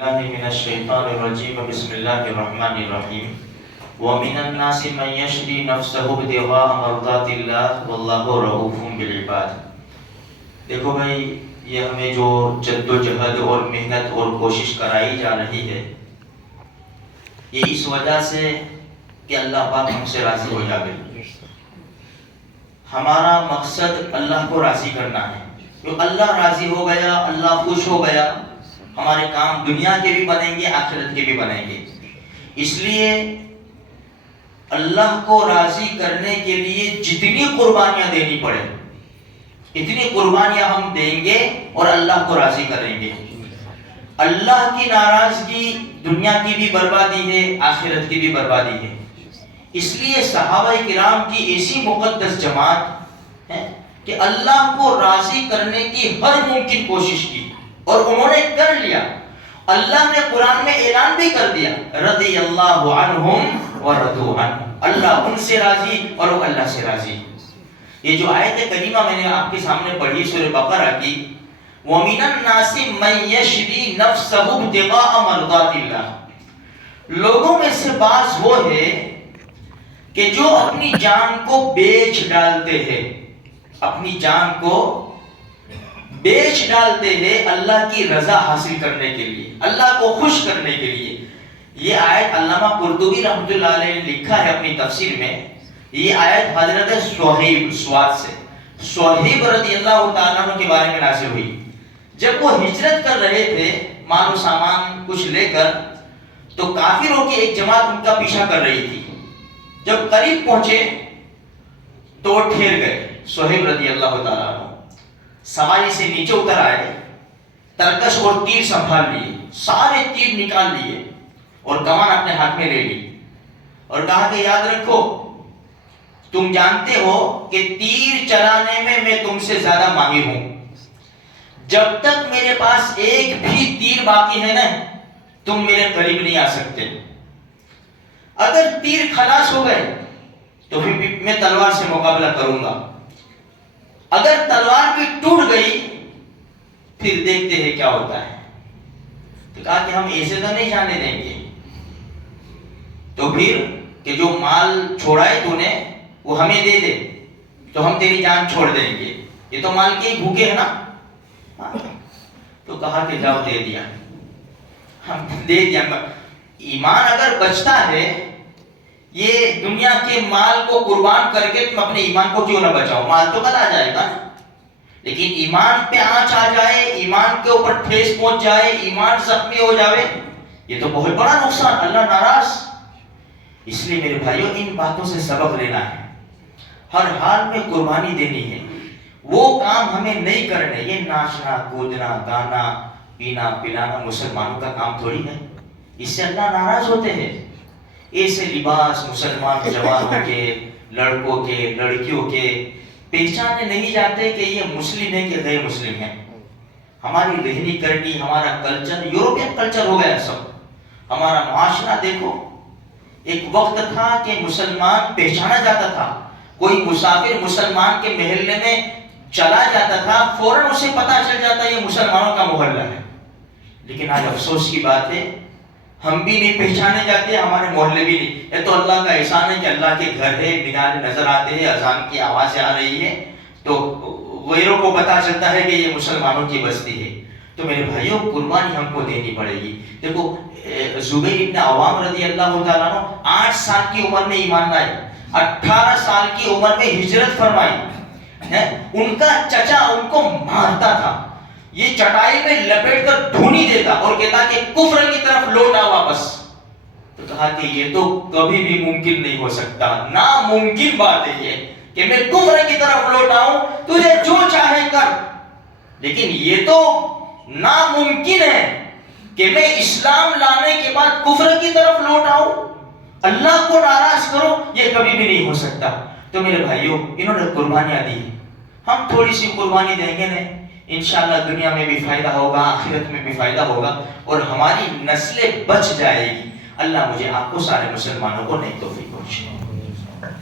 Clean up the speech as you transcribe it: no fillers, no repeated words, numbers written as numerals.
باللہ من الشیطان الرجیم بسم اللہ الرحمن الرحیم وَمِنَ النَّاسِ مَن يَشْرِي نَفْسَهُ ابْتِغَاءَ مَرْضَاتِ اللَّهِ وَاللَّهُ رَءُوفٌ بِالْعِبَادِ۔ دیکھو بھائی، یہ ہمیں جو جد و جہد اور محنت اور کوشش کرائی جا رہی ہے، یہ اس وجہ سے کہ اللہ پاک ہم سے راضی ہو جائے۔ ہمارا مقصد اللہ کو راضی کرنا ہے۔ جو اللہ راضی ہو گیا، اللہ خوش ہو گیا، ہمارے کام دنیا کے بھی بنیں گے، آخرت کے بھی بنیں گے۔ اس لیے اللہ کو راضی کرنے کے لیے جتنی قربانیاں دینی پڑے اتنی قربانیاں ہم دیں گے اور اللہ کو راضی کریں گے۔ اللہ کی ناراضگی دنیا کی بھی بربادی ہے، آخرت کی بھی بربادی ہے۔ اس لیے صحابہ کرام کی ایسی مقدس جماعت ہے کہ اللہ کو راضی کرنے کی ہر ممکن کوشش کی اور انہوں نے کر لیا۔ اللہ نے قرآن میں اعلان بھی کر دیا، رضی اللہ عنہم ورضوا عنہ، اللہ ان سے راضی اور وہ اللہ سے راضی۔ یہ جو آیت کریمہ میں نے آپ کے سامنے پڑھی سورہ بقرہ کی، وَمِنَ النَّاسِ مَن يَشْرِي نَفْسَهُ ابْتِغَاءَ مَرْضَاتِ اللَّهِ، لوگوں میں سے بعض وہ ہے کہ جو اپنی جان کو بیچ ڈالتے ہیں، اپنی جان کو بیچ ڈالتے ہیں اللہ کی رضا حاصل کرنے کے لیے، اللہ کو خوش کرنے کے لیے۔ یہ آیت علامہ قرطبی رحمۃ اللہ علیہ نے لکھا ہے اپنی تفسیر میں۔ یہ آیت حضرت صہیب سواد سے صہیب رضی اللہ تعالیٰ عنہ کے بارے میں نازل ہوئی۔ جب وہ ہجرت کر رہے تھے مال و سامان کچھ لے کر، تو کافروں کی ایک جماعت ان کا پیچھا کر رہی تھی۔ جب قریب پہنچے تو وہ ٹھہر گئے۔ صہیب رضی اللہ تعالیٰ عنہ سواری سے نیچے اتر آئے، ترکش اور تیر سنبھال لیے، سارے تیر نکال لیے اور کمان اپنے ہاتھ میں لے لی اور کہا کہ یاد رکھو، تم جانتے ہو کہ تیر چلانے میں تم سے زیادہ ماہر ہوں۔ جب تک میرے پاس ایک بھی تیر باقی ہے نا، تم میرے قریب نہیں آ سکتے۔ اگر تیر خلاص ہو گئے تو پھر میں تلوار سے مقابلہ کروں گا، اگر تلوار بھی ٹوٹ گئی پھر دیکھتے ہیں کیا ہوتا ہے۔ تو کہا کہ ہم ایسے تو نہیں جانے دیں گے، تو پھر کہ جو مال چھوڑائے تو نے وہ ہمیں دے دے تو ہم تیری جان چھوڑ دیں گے، یہ تو مال کے بھوکے ہیں نا۔ تو کہا کہ جاؤ، دے دیا، ہم دے دیا۔ ایمان اگر بچتا ہے، یہ دنیا کے مال کو قربان کر کے تم اپنے ایمان کو کیوں نہ بچاؤ؟ مال تو کل آ جائے گا، لیکن ایمان پہ آنچ آ جائے، ایمان کے اوپر ٹھیس پہنچ جائے، ایمان زخمی ہو جائے، یہ تو بہت بڑا نقصان، اللہ ناراض۔ اس لیے میرے بھائیوں، ان باتوں سے سبق لینا ہے، ہر حال میں قربانی دینی ہے۔ وہ کام ہمیں نہیں کرنے، یہ ناچنا کودنا گانا پینا پلانا مسلمانوں کا کام تھوڑی ہے، اس سے اللہ ناراض ہوتے ہیں۔ ایسے لباس مسلمان جوانوں کے، لڑکوں کے، لڑکیوں کے پہچانے نہیں جاتے کہ یہ مسلم ہے کہ غیر مسلم ہے۔ ہماری رہنی کرنی، ہمارا کلچر یورپین کلچر ہو گیا سب۔ ہمارا معاشرہ دیکھو، ایک وقت تھا کہ مسلمان پہچانا جاتا تھا، کوئی مسافر مسلمان کے محلے میں چلا جاتا تھا، فوراً اسے پتا چل جاتا یہ مسلمانوں کا محلہ ہے۔ لیکن آج افسوس کی بات ہے، ہم بھی نہیں پہچانے جاتے، ہمارے محلے بھی نہیں۔ یہ تو اللہ کا احسان ہے کہ اللہ کے گھر ہے، مینار نظر آتے ہیں، اذان کی آوازیں آ رہی ہے تو غیروں کو پتا چلتا ہے کہ یہ مسلمانوں کی بستی ہے۔ تو میرے بھائیوں، قربانی ہم کو دینی پڑے گی۔ دیکھو، زبیر ابن عوام رضی اللہ تعالیٰ عنہ 8 سال کی عمر میں ایمان لائے، 18 سال کی عمر میں ہجرت فرمائی۔ ان کا چچا ان کو مارتا تھا، یہ چٹائی میں لپیٹ کر دھونی دیتا اور کہتا کہ کفر کی طرف لوٹا واپس۔ تو کہا کہ یہ تو کبھی بھی ممکن نہیں ہو سکتا، ناممکن بات ہے یہ کہ میں کفر کی طرف لوٹاؤں، تجھے جو چاہے کر، لیکن یہ تو ناممکن ہے کہ میں اسلام لانے کے بعد کفر کی طرف لوٹاؤں، اللہ کو ناراض کرو، یہ کبھی بھی نہیں ہو سکتا۔ تو میرے بھائیوں، انہوں نے قربانیاں دی، ہم تھوڑی سی قربانی دیں گے نا، انشاءاللہ دنیا میں بھی فائدہ ہوگا، آخرت میں بھی فائدہ ہوگا اور ہماری نسلیں بچ جائے گی۔ اللہ مجھے آپ کو سارے مسلمانوں کو نیک توفیق بخشے۔